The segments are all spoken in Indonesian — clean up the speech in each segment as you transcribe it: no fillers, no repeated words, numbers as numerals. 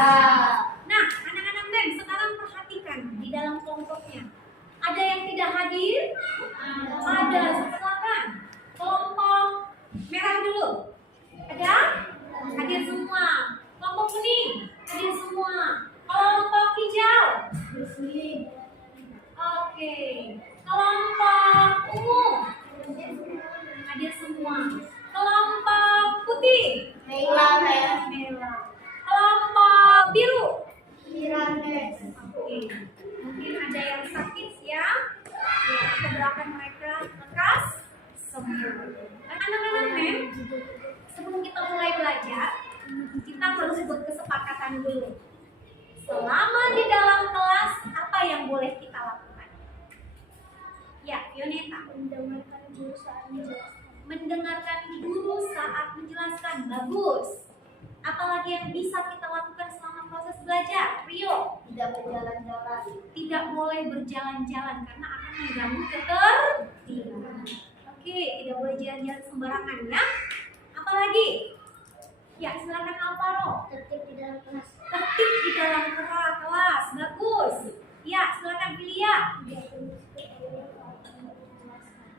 Nah, anak-anak MEM sekarang perhatikan di dalam kelompoknya. Ada yang tidak hadir? Ada, silakan. Kelompok merah dulu. Ada? Hadir semua. Kelompok kuning hadir semua. Kelompok hijau. Oke. Kelompok ungu hadir semua. Kelompok putih. Merah. Kelompok biru. Oke. Mungkin ada yang sakit ya. Ya, kita doakan mereka lekas sembuh. Anak-anak MEM, sebelum kita mulai belajar, kita harus buat kesepakatan dulu. Selama di dalam kelas, apa yang boleh kita lakukan? Ya, Yoneta. Mendengarkan guru saat menjelaskan. Bagus. Apalagi yang bisa kita lakukan selama proses belajar? Rio. Tidak berjalan-jalan. Tidak boleh berjalan-jalan karena akan mengganggu ketertiban. Oke, tidak boleh jalan-jalan sembarangan ya. Apalagi? Ya, silakan Alvaro. Tertib di dalam kelas. Tertib di dalam kelas. Bagus. Ya, silakan Filia.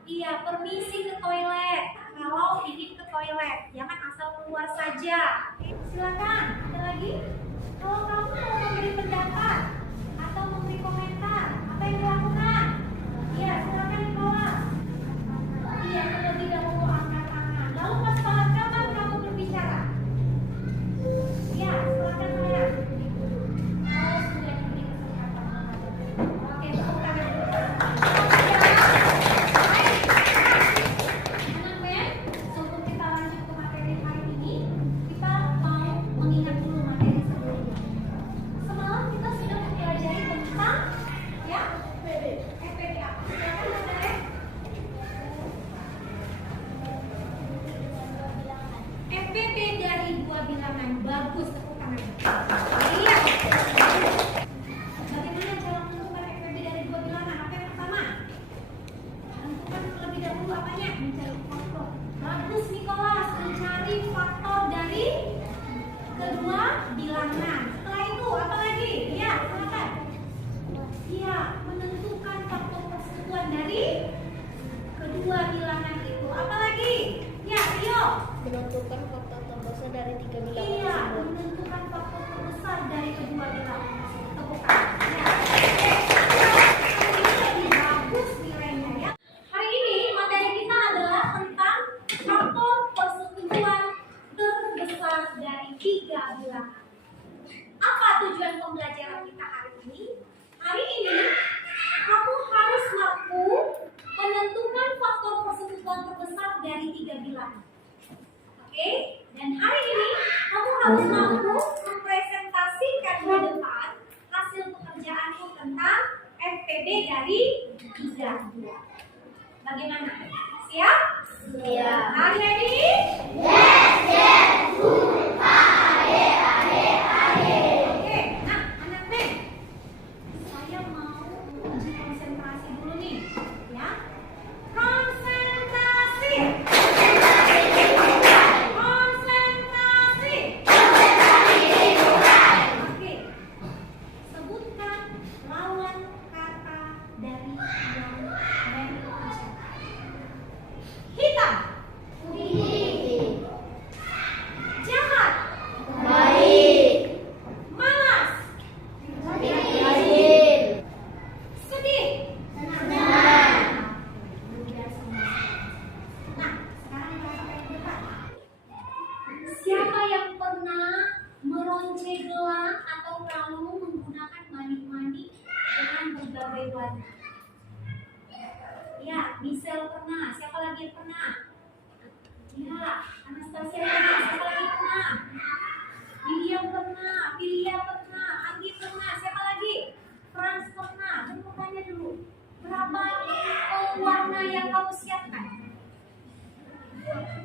Iya, permisi ke toilet. Kalau ingin ke toilet, jangan asal keluar saja. Oke, silakan. Ada lagi? Kalau kamu mau memberi pendapat atau memberi komentar, apa yang dilakukan? Iya, silakan di bawah. Iya, terlebih dahulu angkat tangan. Lalu pas banget kapan kamu berbicara? Iya, silakan saya. Oh, sudah diberi kesempatan. Oke, tepuk tangan dulu. Anak MEM, sebelum kita lanjut ke materi hari ini, kita mau mengingat dulu materi sebelumnya. Semalam kita sudah mempelajari tentang ya FPD apa? Silakan materi. FPP dari dua bilangan. Bagus, tepuk tangan. Iya. Bagaimana cara menentukan FPP dari dua bilangan? Apa yang pertama? Tentukan terlebih dahulu apanya? Mencari faktor. Bagus, Nicholas. Mencari faktor dari kedua bilangan. Setelah itu apa lagi? Iya, silakan. Iya, menentukan faktor persatuan dari kedua bilangan itu. Apa lagi? Ya, Rio. Menentukan faktor terbesar dari 3 bilangan Iya, tersebut. menentukan faktor terbesar dari kedua bilangan. Tepuk tangan. Ya. Hari ini lebih bagus nilainya ya. Hari ini materi kita adalah tentang faktor persetujuan terbesar dari 3 bilangan. Apa tujuan pembelajaran kita hari ini? Hari ini kamu harus mampu menentukan faktor persetujuan terbesar dari 3 bilangan. Oke, dan hari ini kamu harus mampu mempresentasikan di depan hasil pekerjaanmu tentang FPD dari 3 bilangan. Bagaimana? Siap? Siap. Are you ready? Oke, nah anak MEM, saya mau uji konsentrasi dulu nih, ya. Konsentrasi. Konsentrasi. Oke. Sebutkan lawan kata dari yang MEM ucapkan. Hitam. Jahat. Baik. Malas. Baik. Sedih. Senang. Luar semua. Nah, sekarang kita sampai ke depan. Siapa yang pernah meronce gelang atau kalung menggunakan manik-manik dengan berbagai warna? Ya, Michelle pernah. Siapa lagi yang pernah? Ya, Anastasia pernah. Siapa lagi pernah? William pernah. Filia pernah. Andi pernah. Siapa lagi? Franz pernah. Dan bertanya dulu, berapa warna yang kamu siapkan?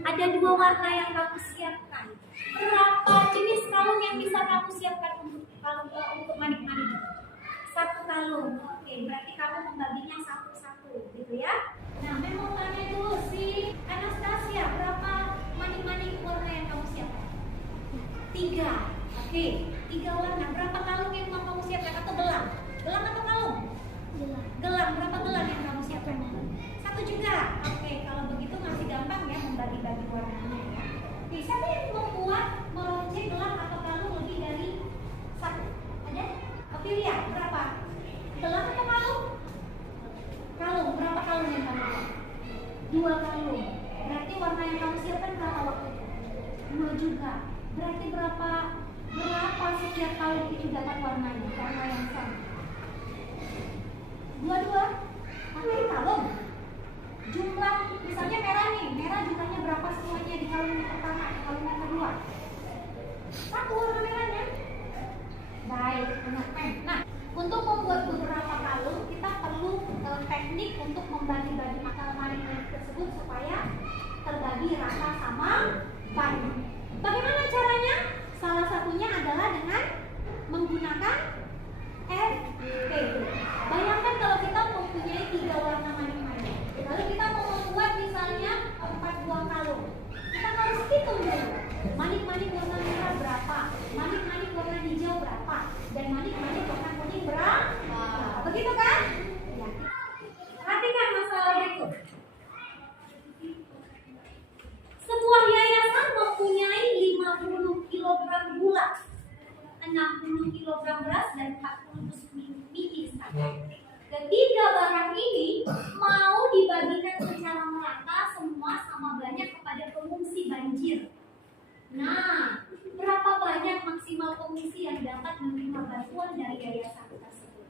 Ada 2 warna yang kamu siapkan. Berapa jenis kalung yang bisa kamu siapkan untuk manik-manik? 1 kalung. Oke, berarti kamu membaginya satu-satu, gitu ya. Nah, memang tanya dulu si Anastasia, berapa manik-manik warna yang kamu siapkan? 3. Oke. 3 warna. Berapa kalung yang mau kamu siapkan atau gelang? Gelang atau kalung? Gelang. Gelang. Berapa gelang yang kamu siapkan? 1 juga. Oke, kalau begitu masih gampang ya membagi-bagi warnanya ya. Oke, siapa yang membuat meronce gelang atau kalung lebih dari 1? Ada? Oke, lihat berapa? Gelang atau kalung? Kalung. Berapa kalung yang kamu buat? 2 kalung. Berarti warna yang kamu siapkan berapa waktu itu? 2 juga. Berarti berapa setiap kalung itu dapat warnanya? Warna yang sama. 2-2. Pakai kalung. Jumlah misalnya merah nih. Merah jumlahnya berapa semuanya di kalung yang pertama, di kalung yang kedua? 1 warna merahnya. Baik, benar. Nah, untuk membuat beberapa kalung kita perlu teknik untuk membagi-bagi makanan manik tersebut supaya terbagi rata sama banyak. Bagaimana caranya? Salah satunya adalah dengan menggunakan RPB. Bayangkan kalau kita mempunyai 3 warna manik-manik, lalu kita mau membuat misalnya 4 buah kalung. Kita harus hitung dulu. Manik-manik warna merah berapa? Manik-manik warna hijau berapa? Dan manik-manik warna kuning berapa? Begitu kan? Ya. Perhatikan masalah berikut. Sebuah yayasan mempunyai 50 kg gula, 60 kg beras, dan 40 dus mie instan. Ketiga barang ini mau dibagikan secara merata semua sama banyak kepada pengungsi banjir. Nah, berapa banyak maksimal pengungsi yang dapat menerima bantuan dari yayasan tersebut?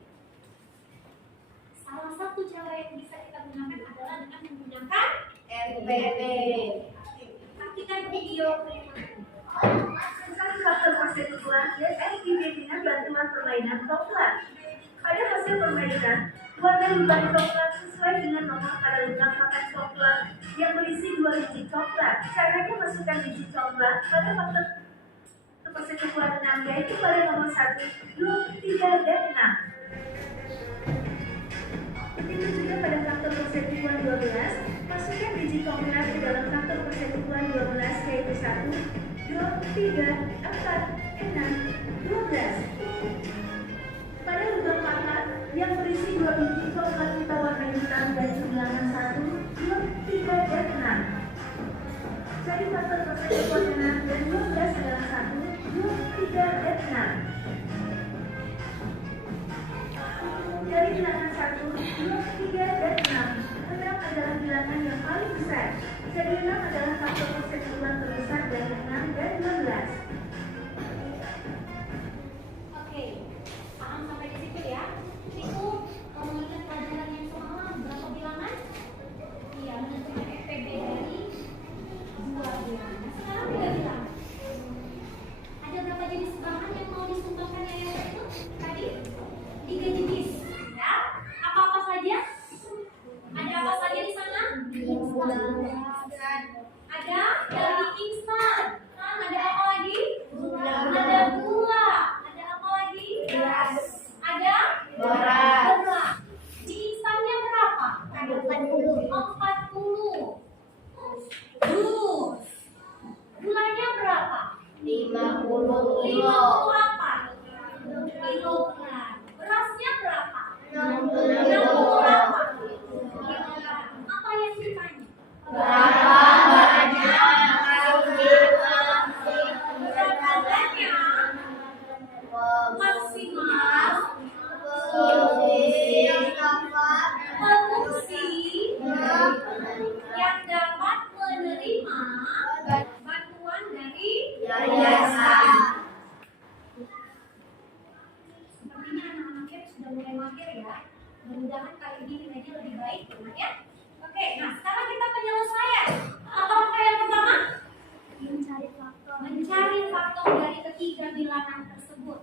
Salah satu cara yang bisa kita gunakan adalah dengan menggunakan RPB. Perhatikan video berikut. Tentang faktor persekutuan dan RPB dengan bantuan permainan coklat. Pada hasil permainan, warna lubang coklat sesuai dengan nomor pada lubang pakan coklat yang berisi 2 biji coklat. Caranya masukkan biji coklat pada faktor persekutuan 6, yaitu pada nomor 1, 2, 3, dan 6. Begitu juga pada faktor persekutuan 12, masukkan biji coklat ke dalam faktor persekutuan 12, yaitu 1, 2, 3, 4, 6, 12. Pada lubang pakan yang berisi 2 biji coklat kita warna hitam dan bilangan 1, 2, 3, dan 6. Jadi faktor persekutuan 6 dan 12 adalah 1, 2, 3, dan 6. Dari bilangan 1, 2, 3, dan 6, 6 adalah bilangan yang paling besar. Jadi 6 adalah faktor persekutuan terbesar dari 6 dan 12. Oke, paham sampai di situ ya? Itu kalau ingat pelajaran yang semalam berapa bilangan? Iya, menentukan FPB dari 2 bilangan. Sekarang 3 bilangan. Ada berapa jenis bahan yang mau disumbangkan yayasan itu? Tadi 3 jenis. Ya, apa-apa saja? Ada apa saja di sana? Ada dari instan. Ada apa lagi? Ada gula. Ada apa lagi? Ada beras. Di instannya berapa? 40. Dus. Gulanya berapa? 50 50 apa? Kilogram. Berasnya berapa? 60 apa? Kilogram. Apa yang ditanya? Berapa banyak Berapa banyak maksimal pengungsi yang dapat menerima bantuan dari yayasan? Sepertinya anak-anaknya sudah mulai mahir ya. Mudah-mudahan kali ini nilainya lebih baik ya. Oke, nah sekarang kita penyelesaian. Apa langkah yang pertama? Mencari faktor dari ketiga bilangan tersebut.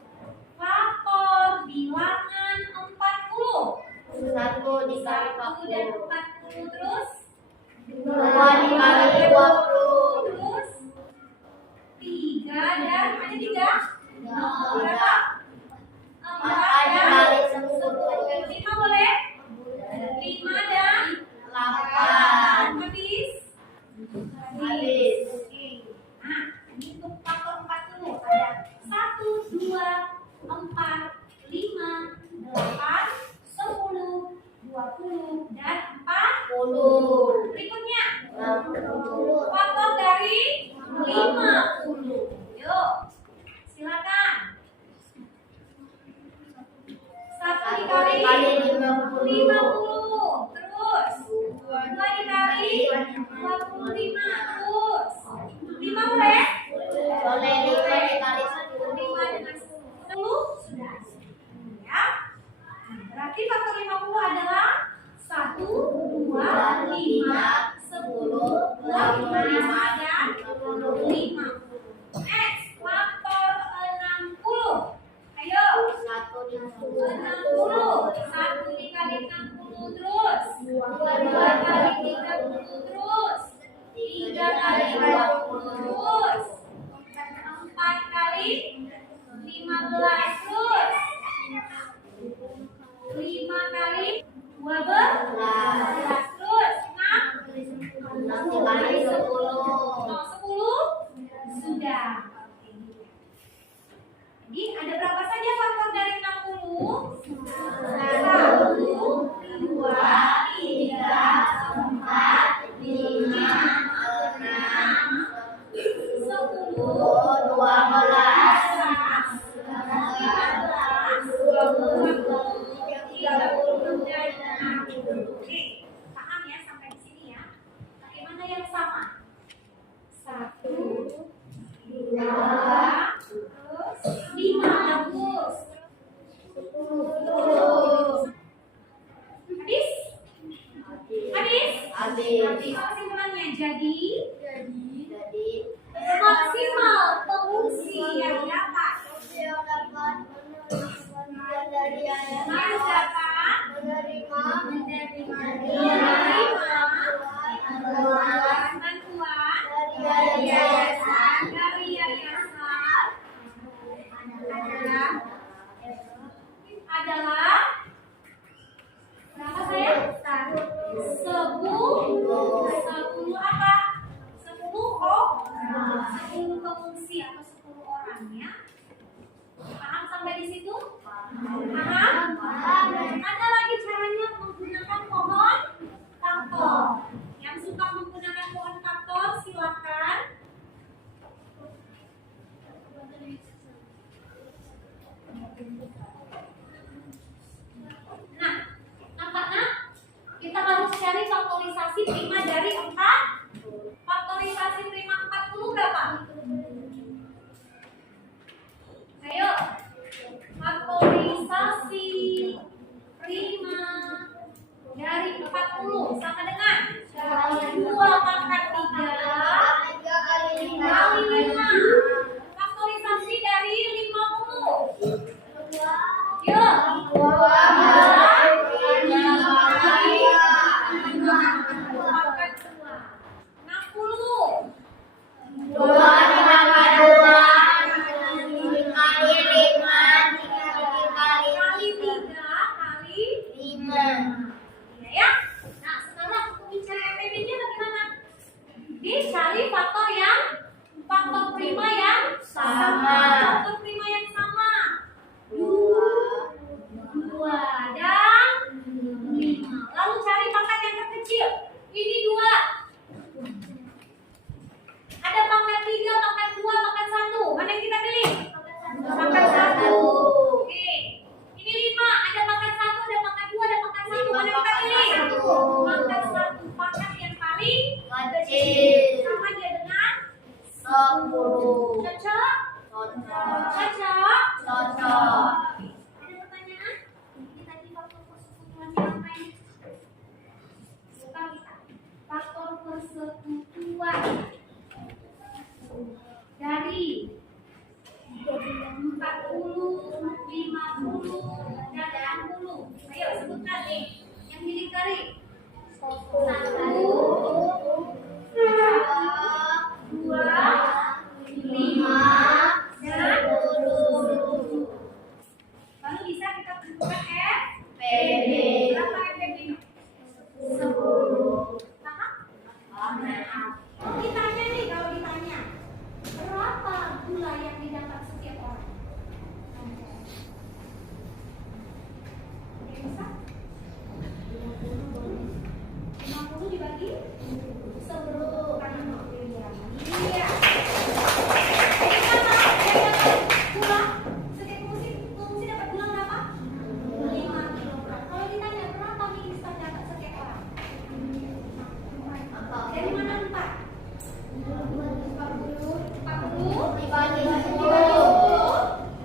Faktor bilangan 40. 1 dikali 1 dan 40. 40 terus 2 dikali 20. terus 3 dan ada 3 berapa? 4 dan 5 boleh? 5 dan 8 habis? Habis. Nah, ini untuk faktor 40 ada 1, 2, 60. Berikutnya, 60. faktor dari 50. Yuk, silakan. 1 dikali 50. Terus 2 dikali 25. Terus 5 boleh? Boleh 5 dikali 5 dengan 10 sudah. Ya. Berarti faktor 50 adalah 1, 2, 5, 10, 25 dan 50. Next, faktor 60. Ayo. 60. 1 dikali 60 terus. 2 kali 30 terus. 3 kali 20 terus. 4 kali 15 terus. 5 kali 12 terus. 6 dikali 10. 10 sudah. Jadi ada berapa saja faktor dari 60? 1, 2, 3, 4, 5, 6, 10, 30 dan 60. Oke, paham ya sampai di sini ya. Bagaimana yang sama? 1, 2, terus 5 hapus. Habis? Habis? Habis kesimpulannya jadi maksimal pengungsi yang dapat harus dapat menerima bantuan dari yayasan adalah berapa saya? 10 apa? 10 pengungsi atau 10 orang ya. Paham sampai di situ? Paham? Ada lagi caranya menggunakan pohon faktor. Yang suka menggunakan pohon faktor silakan. Nah, nampaknya kita harus cari faktorisasi prima dari 4. Faktorisasi prima 40 berapa? Ayo. Faktorisasi prima dari 40 sama dengan 2 pangkat 3 kali 5. Faktorisasi dari 50. Yuk. 10. Cocok? Cocok? Cocok. Ada pertanyaan? Ini tadi faktor persekutuannya apa ini? Faktor persekutuan dari 40, 50, dan 60. Ayo sebutkan nih yang dilingkari. 1, 2, 5, dan 10. Lalu bisa kita tentukan FPB. Berapa FPB? 10. Paham? Kalau ditanya nih, berapa gula yang didapat setiap orang? Ada yang bisa? 50? dibagi? 10. Kanan mau ya. Iya. Jadi mana yang dapat tulang? Setiap pengungsi dapat tulang berapa? 5 kilogram. Kalau ditanya berapa mie instan dapat setiap orang? Dari mana 4? 40 Dibagi 10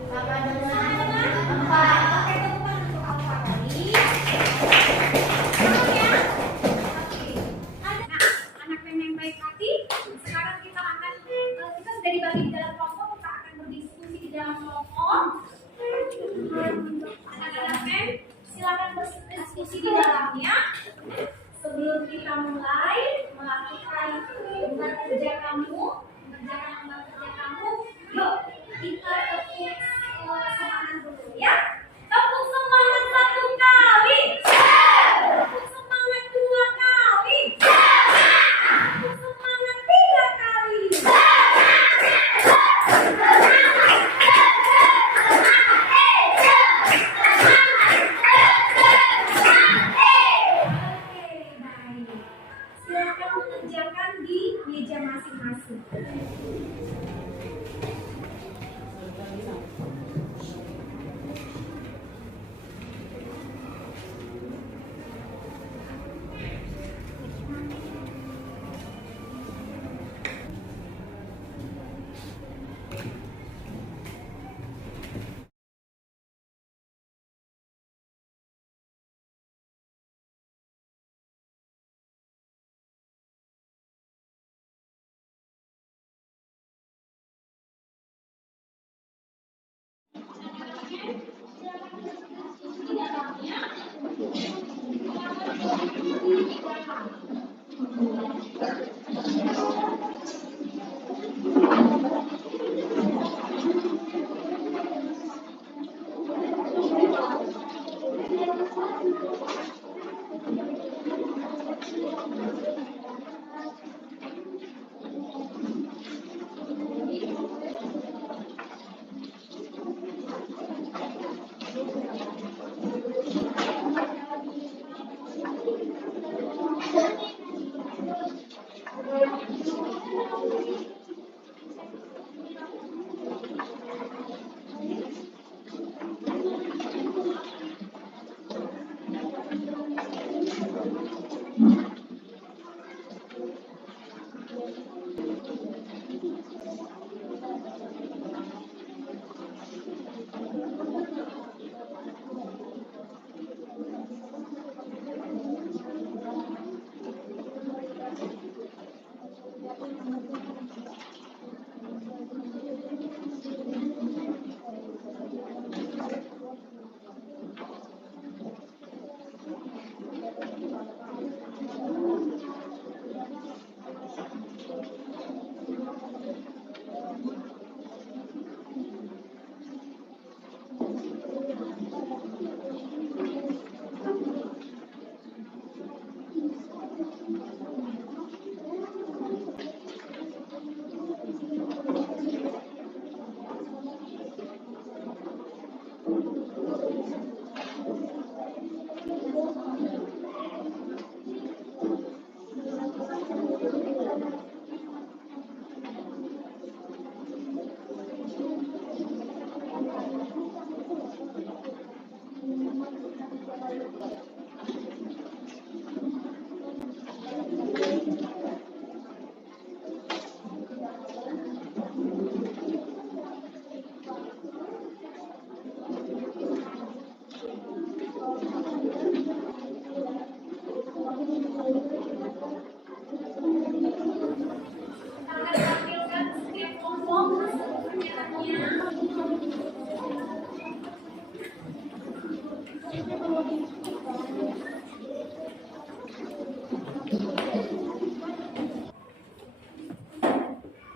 sama dengan sama dengan 4. Oke, tepuk tangan untuk Alfa tadi. Paham ya? Oke. Nah, anak yang baik hati. Sekarang kita sudah dibagi di dalam kelompok. Kita akan berdiskusi di dalam kelompok. Anak-anak men, silakan berdiskusi di dalamnya. Sebelum kita mulai melakukan tugas kerja kamu, mengerjakan tugas kerja kamu, yuk kita tepuk semangat dulu ya. Tepuk semangat 1 kali. Tepuk semangat 2 kali. Tepuk semangat 3 kali. Oke, baik. Silakan mengerjakan di meja masing-masing.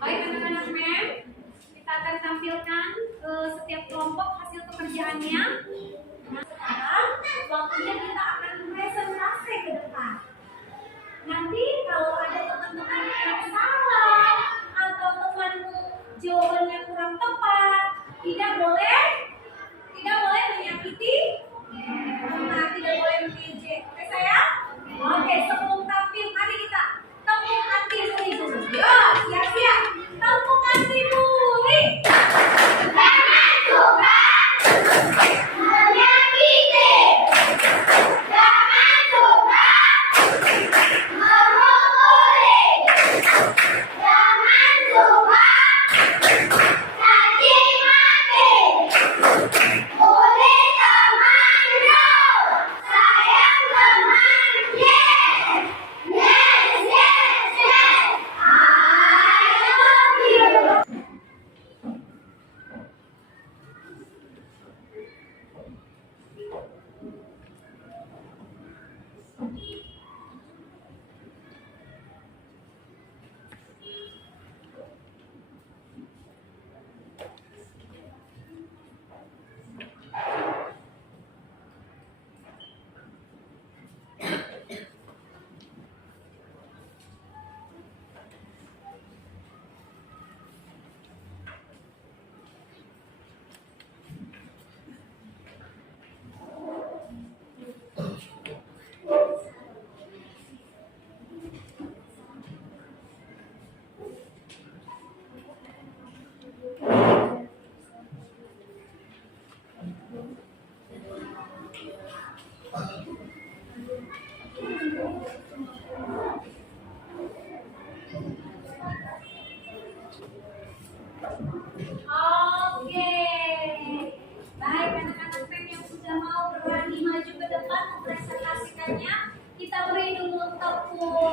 Baik anak-anak MEM, kita akan tampilkan setiap kelompok hasil pekerjaannya. Nah sekarang waktunya kita akan presentasi ke depan. Nanti kalau ada teman-teman yang salah atau temanmu jawabannya kurang tepat, tidak boleh menyakiti, tidak boleh mengejek. Oke sayang? Oke, sebelum tampil, mari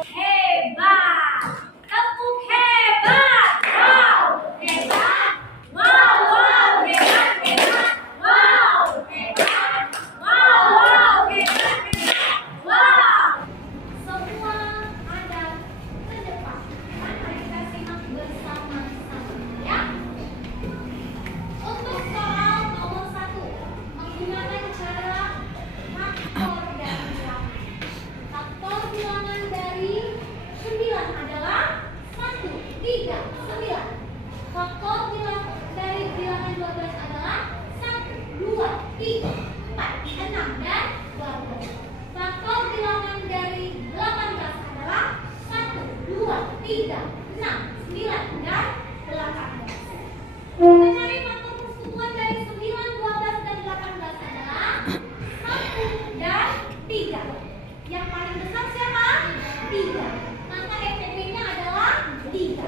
Hebat. Tepuk hebat. Wow, hebat. Wow, wow, hebat, hebat. Wow, hebat. Wow, wow, hebat, hebat. Wow. Semua ada ke depan. Mari kita simak bersama-sama ya. Untuk soal nomor 1, menggunakan cara faktor dari bilangan. Faktor bilangan dari 9 adalah 1, 3, 9. Faktor dari bilangan 12 adalah 1, 2, 3, 4, 6, dan 12. Faktor bilangan dari 18 adalah 1, 2, 3, 6, 9, dan 18. Kita cari faktor persatuan dari 9, 12, dan 18 adalah 1 dan 3. Yang paling besar siapa? 3. Maka FPP-nya adalah 3.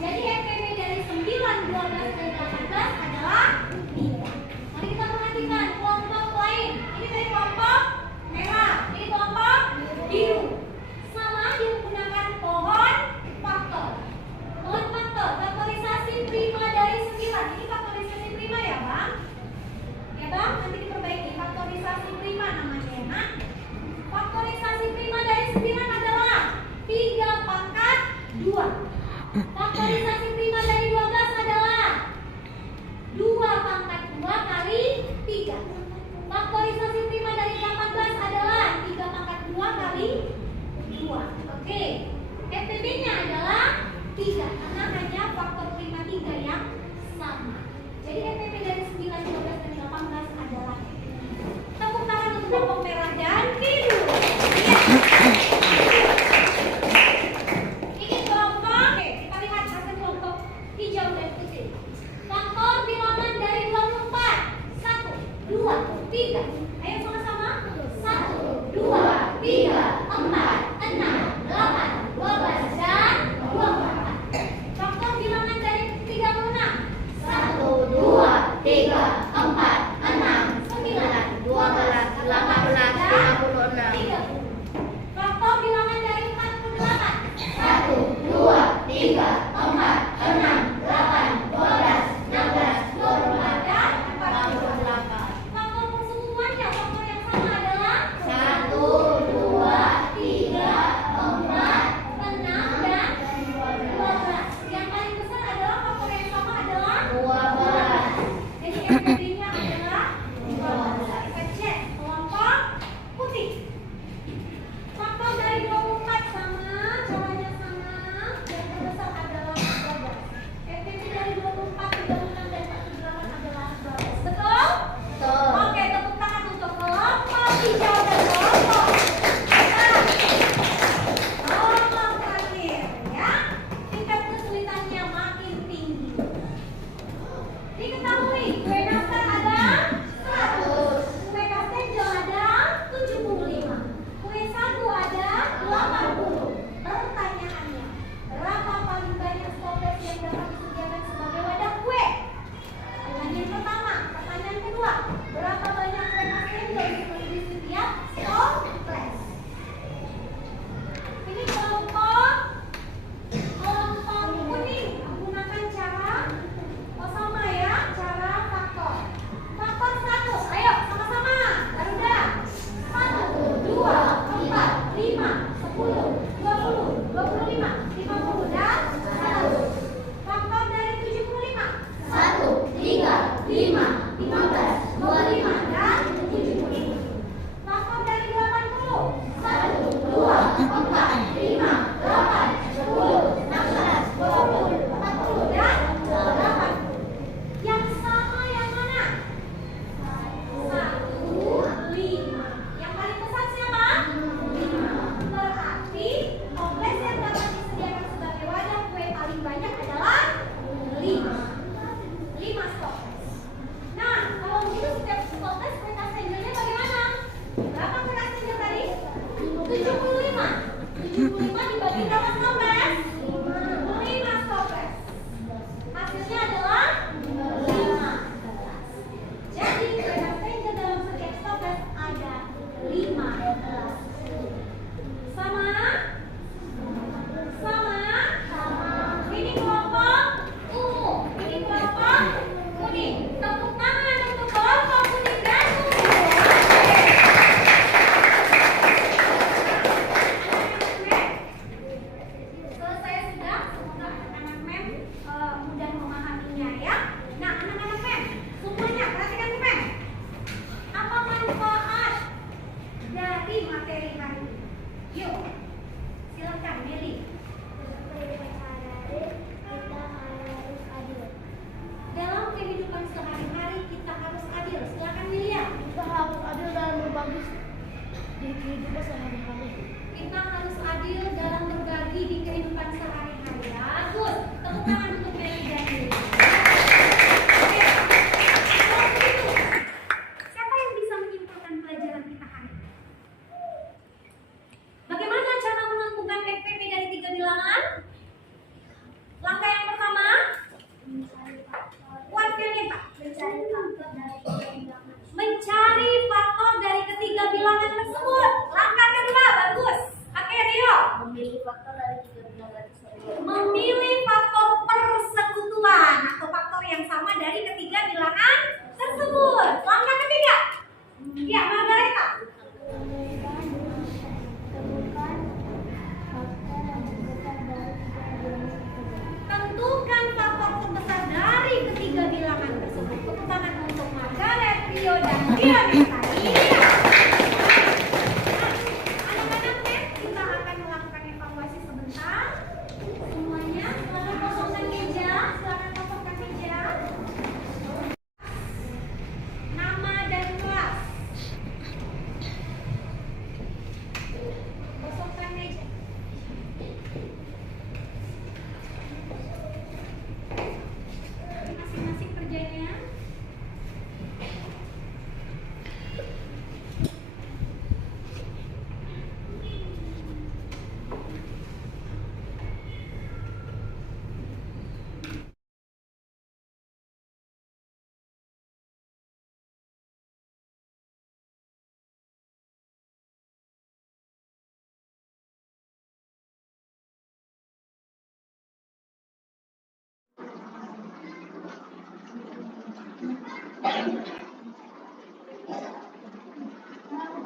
Jadi FPP dari 9, 12, dan 18 adalah 3. Mari kita perhatikan kelompok lain. Ini dari kelompok merah, ini kelompok biru. Sama digunakan pohon faktor. Pohon faktor, faktorisasi prima dari 9. Ini faktorisasi prima ya Bang? Ya Bang, nanti diperbaiki. Faktorisasi prima namanya ya Nak. Faktorisasi prima dari 9 adalah 3 pangkat 2. Faktorisasi prima dari 12 adalah 2 pangkat 2 kali 3. Faktorisasi prima dari 18 adalah 3 pangkat 2 kali 2. Oke. FPB-nya adalah 3 karena hanya faktor prima 3 yang sama. Jadi FPB dari 9, 12, dan 18 adalah 3. Tepuk tangan untuk kelompok merah dan biru. Ini kelompok, oke, kita lihat hasil kelompok hijau dan putih. Faktor bilangan dari 24. 1, 2, 3. Ayo sama-sama. 1, 2, 3, 4, 6, 8, 12, dan 24. Faktor bilangan dari 36. 1, 2, 3, 4, 6, 9, 12, 18, dan 30. Faktor bilangan dari 48. 1, 2, 3, 4, 6, 8, 12, 16, 24, dan 48. Faktor persatuannya, faktor yang sama adalah 1, 2, 3, 4, 6, dan 12. Yang paling besar adalah faktor yang sama adalah 12. Jadi FPB-nya adalah 12. Kita cek kelompok putih. Faktor dari 24 sama, caranya sama. Yang terbesar adalah 12. FPB dari 24, 36, dan 48 adalah 12. Betul? Betul. Oke, tepuk tangan untuk kelompok hijau dan kelompok merah. Kelompok terakhir ya. Tingkat kesulitannya makin tinggi. Diketahui kue nastar ada 100, kue kastengel ada 75, kue sagu ada 80. Pertanyaannya, berapa paling banyak stoples yang dapat disediakan sebagai wadah kue? Pertanyaan pertama. Pertanyaan kedua, berapa banyak kue kastengel yang di setiap stoples? Ini kelompok kuning menggunakan cara sama ya, cara faktor. Faktor 100. Ayo sama-sama. Garuda. 1, 2, 4, 5, 10, 20, 25, 50, dan 100. Faktor dari 75. 1, 3, 5, 15, 25, dan 75. Faktor dari 80. 1, 2, 4, 5, 8, 10, 16, 20, 40, dan 8. Yang sama yang mana? 1, 5. Yang paling besar siapa? 5. Berarti toples yang dapat disediakan sebagai wadah kue paling banyak adalah 5. 5 toples. Nah, kalau begitu setiap toples kue kastengelnya bagaimana? Berapa kue kastengel tadi? 75. 75 dibagi berapa toples? 5 toples. Hasilnya adalah 15. Jadi kue kastengel dalam setiap toples ada 15. Sama? dari tiga bilangan tersebut. Memilih faktor persekutuan atau faktor yang sama dari ketiga bilangan tersebut. Langkah ketiga. Ya, Margareta. Tentukan faktor terbesar dari ketiga bilangan tersebut. Tepuk tangan untuk Margaret, Rio, dan Dionita. Iya. Anak-anak, kita akan melakukan evaluasi sebentar. Semuanya, silakan kosongkan meja. Silakan kosongkan meja. Nama dan kelas. Kosongkan meja. Masing-masing kerjanya.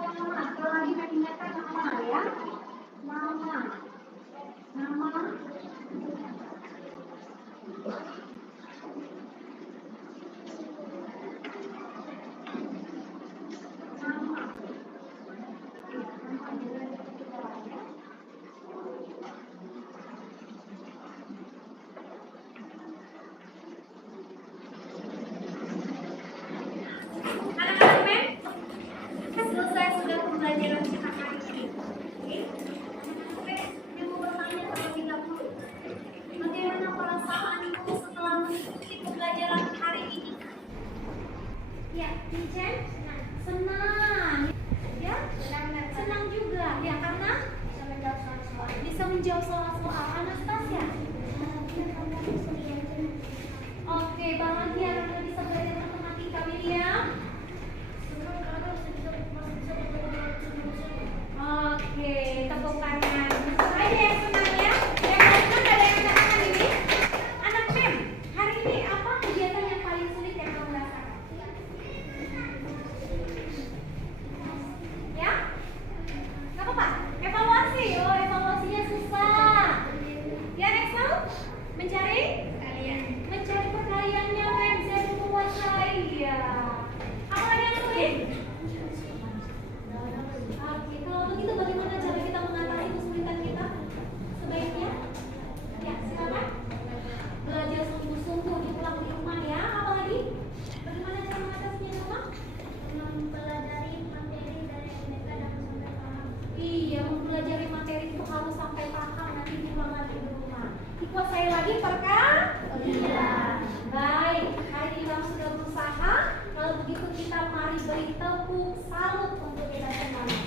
Nama, kalau lagi mengingatkan nama ya. Nama. Anak-anak men, selesai sudah pembelajaran kita hari ini. Oke? Oke, yang mau bertanya terlebih dahulu. Bagaimana perasaan ibu setelah mengikuti pembelajaran hari ini? Ya, Vincent? Senang. Ya? Senang juga. Ya, karena bisa menjawab soal-soal. Anastasia? Oke, bahagia karena bisa belajar matematika, William. Oke, tepuk tangan. Ada yang senang ya? Yang senang ada yang senang ini? Anak Mem, hari ini apa kegiatan yang paling sulit yang kamu rasakan? Ya? Gak apa-apa? Evaluasi. Oh, evaluasinya susah. Ya, next now? Mencari perkaliannya, Mem. Saya menguasai ya. Apa lagi yang sulit? Oke, kalau begitu bagaimana cara kita mengatasi kesulitan kita? Sebaiknya, ya silakan belajar sungguh-sungguh diulang di rumah ya. Apa lagi? Bagaimana cara mengatasinya di rumah? Mempelajari materi dari mereka dan sampai paham. Iya, mempelajari materi itu harus sampai paham, nanti diulang lagi di rumah. Dikuasai lagi perkalian. Baik, hari ini kamu sudah berusaha. Kalau begitu kita mari beri tepuk salut untuk kita semua.